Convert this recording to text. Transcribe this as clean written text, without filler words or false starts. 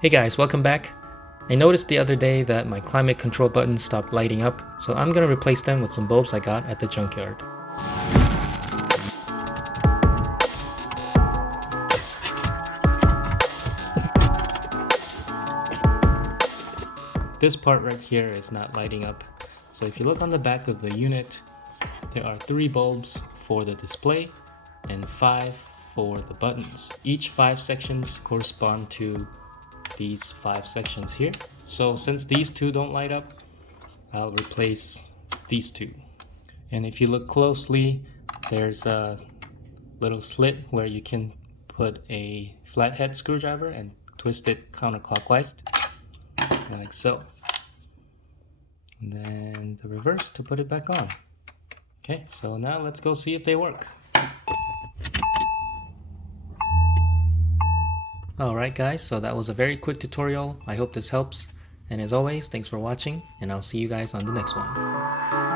Hey guys, welcome back. I noticed the other day that my climate control buttons stopped lighting up, so I'm gonna replace them with some bulbs I got at the junkyard. This part right here is not lighting up, so if you look on the back of the unit, there are 3 bulbs for the display and 5 for the buttons. Each 5 sections correspond to these 5 sections here. So since these 2 don't light up, I'll replace these 2. And if you look closely, there's a little slit where you can put a flathead screwdriver and twist it counterclockwise, like so. And then the reverse to put it back on. Okay, so now let's go see if they work. Alright guys, so that was a very quick tutorial. I hope this helps. And as always, thanks for watching, and I'll see you guys on the next one.